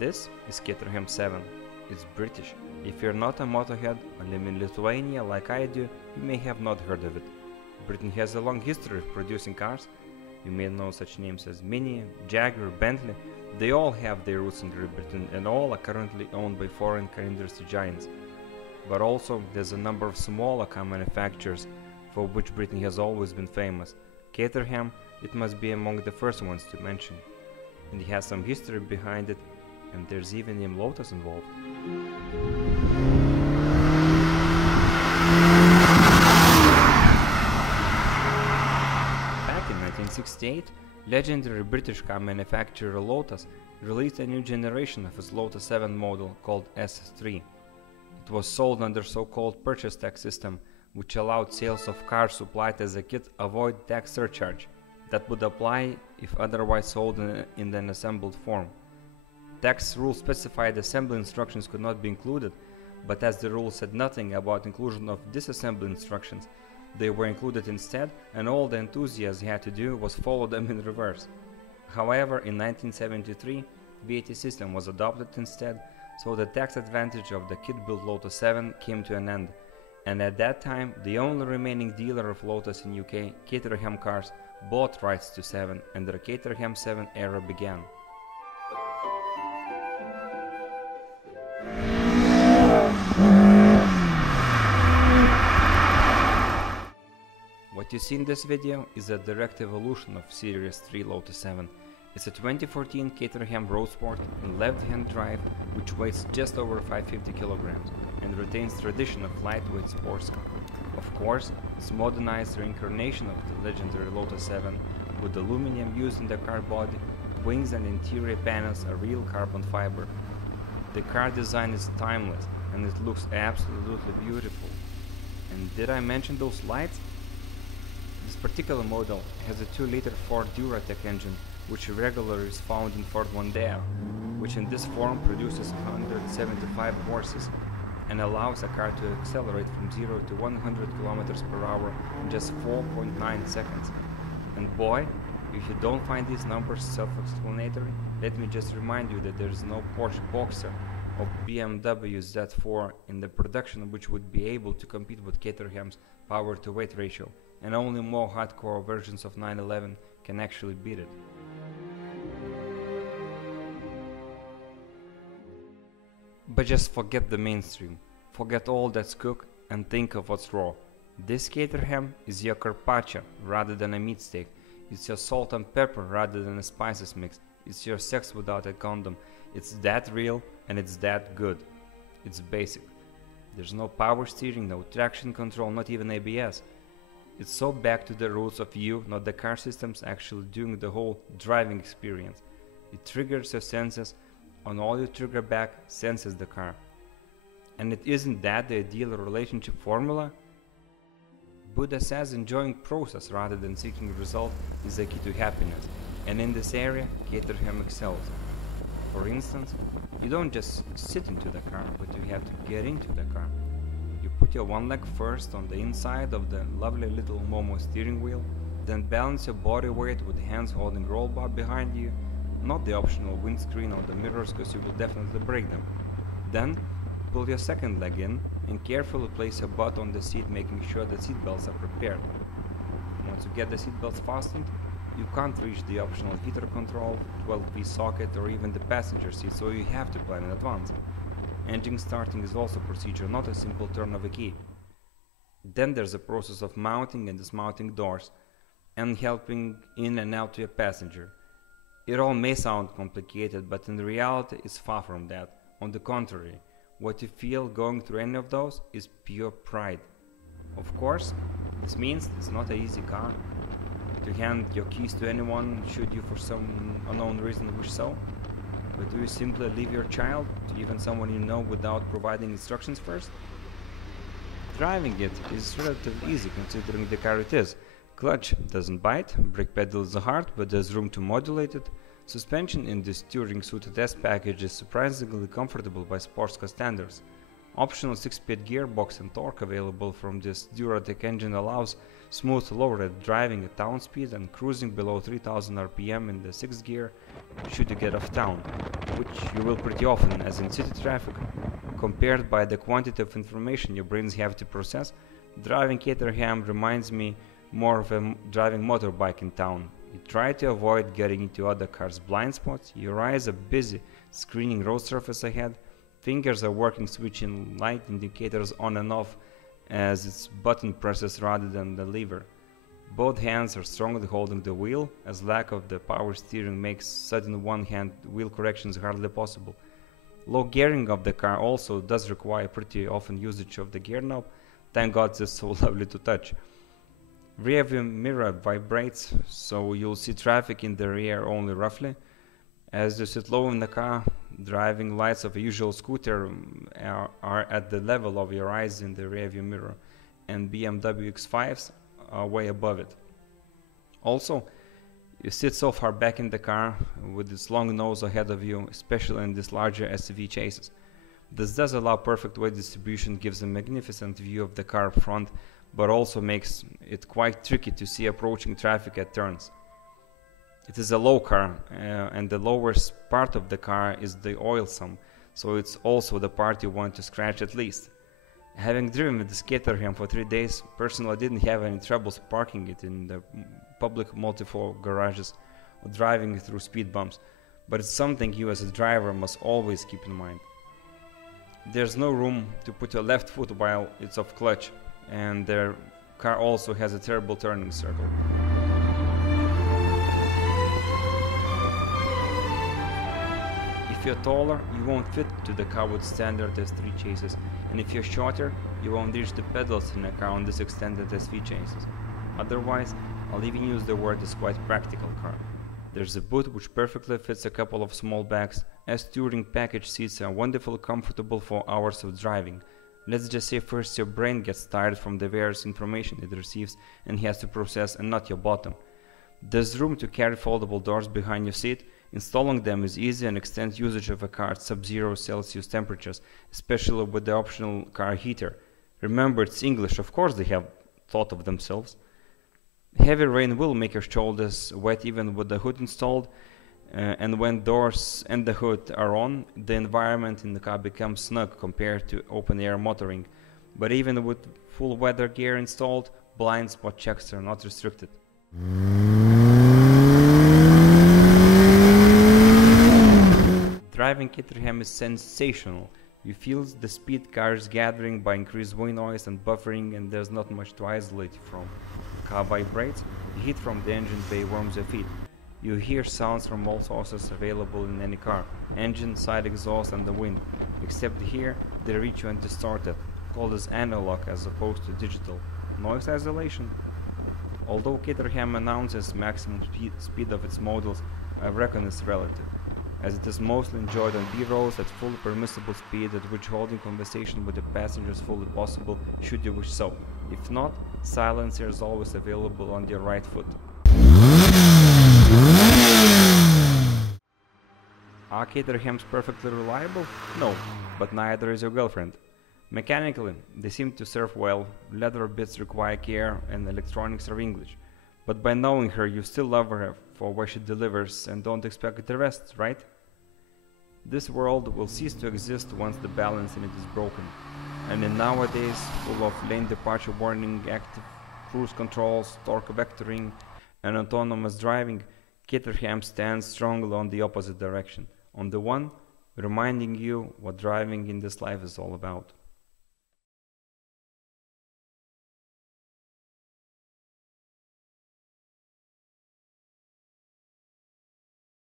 This is Caterham 7. It's British. If you're not a motorhead and live in Lithuania like I do, you may have not heard of it. Britain has a long history of producing cars. You may know such names as Mini, Jaguar, Bentley. They all have their roots in Great Britain and all are currently owned by foreign car industry giants. But also there's a number of smaller car manufacturers for which Britain has always been famous. Caterham, it must be among the first ones to mention. And it has some history behind it, and there's even a Lotus involved. Back in 1968, legendary British car manufacturer Lotus released a new generation of its Lotus 7 model called S3. It was sold under so-called purchase tax system, which allowed sales of cars supplied as a kit avoid tax surcharge that would apply if otherwise sold in an assembled form. Tax rules specified assembly instructions could not be included, but as the rule said nothing about inclusion of disassembly instructions, they were included instead, and all the enthusiasts had to do was follow them in reverse. However, in 1973, VAT system was adopted instead, so the tax advantage of the kit-built Lotus 7 came to an end, and at that time, the only remaining dealer of Lotus in UK, Caterham Cars, bought rights to 7, and the Caterham 7 era began. What you see in this video is a direct evolution of Series 3 Lotus 7. It's a 2014 Caterham Roadsport in left-hand drive which weighs just over 550 kilograms and retains tradition of lightweight sports car. Of course, it's modernized reincarnation of the legendary Lotus 7 with aluminum used in the car body, wings and interior panels are real carbon fiber. The car design is timeless and it looks absolutely beautiful. And did I mention those lights? This particular model has a 2-liter Ford Duratec engine which regularly is found in Ford Mondeo, which in this form produces 175 horses and allows a car to accelerate from 0 to 100 km per hour in just 4.9 seconds. And boy, if you don't find these numbers self-explanatory, let me just remind you that there is no Porsche Boxer or BMW Z4 in the production which would be able to compete with Caterham's power-to-weight ratio, and only more hardcore versions of 911 can actually beat it. But just forget the mainstream, forget all that's cooked and think of what's raw. This Caterham is your carpaccio rather than a meat steak. It's your salt and pepper rather than a spices mix. It's your sex without a condom. It's that real and it's that good. It's basic. There's no power steering, no traction control, not even ABS. It's so back to the roots of you, not the car systems actually doing the whole driving experience. It triggers your senses, and all you trigger back senses the car. And it isn't that the ideal relationship formula? Buddha says enjoying process rather than seeking result is the key to happiness, and in this area Caterham excels. For instance, you don't just sit into the car, but you have to get into the car. You put your one leg first on the inside of the lovely little Momo steering wheel, then balance your body weight with hands holding roll bar behind you, not the optional windscreen or the mirrors because you will definitely break them. Then pull your second leg in and carefully place your butt on the seat, making sure the seat belts are prepared. Once you get the seat belts fastened, you can't reach the optional heater control, 12V socket or even the passenger seat, so you have to plan in advance. Engine starting is also procedure, not a simple turn of a key. Then there's a process of mounting and dismounting doors and helping in and out to your passenger. It all may sound complicated, but in reality it's far from that. On the contrary, what you feel going through any of those is pure pride. Of course, this means it's not an easy car to hand your keys to anyone should you for some unknown reason wish so. But do you simply leave your child to even someone you know without providing instructions first? Driving it is relatively easy considering the car it is. Clutch doesn't bite, brake pedal is hard but there's room to modulate it. Suspension in this touring suited S package is surprisingly comfortable by sports car standards. Optional 6-speed gearbox and torque available from this Duratec engine allows smooth low-rate driving at town speed and cruising below 3000 rpm in the 6th gear should you get off town, which you will pretty often as in city traffic. Compared by the quantity of information your brains have to process, driving Caterham reminds me more of a driving motorbike in town. You try to avoid getting into other cars' blind spots, your eyes are busy screening road surface ahead, fingers are working switching light indicators on and off as it's button presses rather than the lever. Both hands are strongly holding the wheel, as lack of the power steering makes sudden one-hand wheel corrections hardly possible. Low gearing of the car also does require pretty often usage of the gear knob, thank God it's so lovely to touch. Rear view mirror vibrates, so you'll see traffic in the rear only roughly. As you sit low in the car, driving lights of a usual scooter are at the level of your eyes in the rearview mirror, and BMW X5s are way above it. Also, you sit so far back in the car with its long nose ahead of you, especially in these larger SUV chases. This does allow perfect weight distribution, gives a magnificent view of the car up front, but also makes it quite tricky to see approaching traffic at turns. It is a low car, and the lowest part of the car is the oil sump, so it's also the part you want to scratch at least. Having driven with this Caterham for 3 days, personally I didn't have any troubles parking it in the public multi-floor garages or driving through speed bumps, but it's something you as a driver must always keep in mind. There's no room to put your left foot while it's off clutch, and the car also has a terrible turning circle. If you're taller, you won't fit to the car with standard S3 chases, and if you're shorter, you won't reach the pedals in a car on this extended SV chases. Otherwise, I'll even use the word as quite practical car. There's a boot which perfectly fits a couple of small bags, as touring package seats are wonderfully comfortable for hours of driving. Let's just say first your brain gets tired from the various information it receives and has to process, and not your bottom. There's room to carry foldable doors behind your seat. Installing them is easy and extends usage of a car at sub-zero Celsius temperatures, especially with the optional car heater. Remember, it's English, of course they have thought of themselves. Heavy rain will make your shoulders wet even with the hood installed, and when doors and the hood are on, the environment in the car becomes snug compared to open-air motoring. But even with full weather gear installed, blind spot checks are not restricted. Driving Caterham is sensational. You feel the speed car is gathering by increased wind noise and buffering, and there's not much to isolate you from. The car vibrates, the heat from the engine bay warms your feet. You hear sounds from all sources available in any car: engine, side exhaust and the wind. Except here, they reach you and distorted, called as analog as opposed to digital. Noise isolation. Although Caterham announces maximum speed of its models, I reckon it's relative, as it is mostly enjoyed on B-rolls at full permissible speed, at which holding conversation with the passengers is fully possible should you wish so. If not, silencer is always available on your right foot. Are Caterhams perfectly reliable? No, but neither is your girlfriend. Mechanically, they seem to serve well, leather bits require care, and electronics are English. But by knowing her, you still love her for what she delivers and don't expect the rest, right? This world will cease to exist once the balance in it is broken. And in nowadays, full of lane departure warning, active cruise controls, torque vectoring, and autonomous driving, Caterham stands strongly on the opposite direction. On the one, reminding you what driving in this life is all about.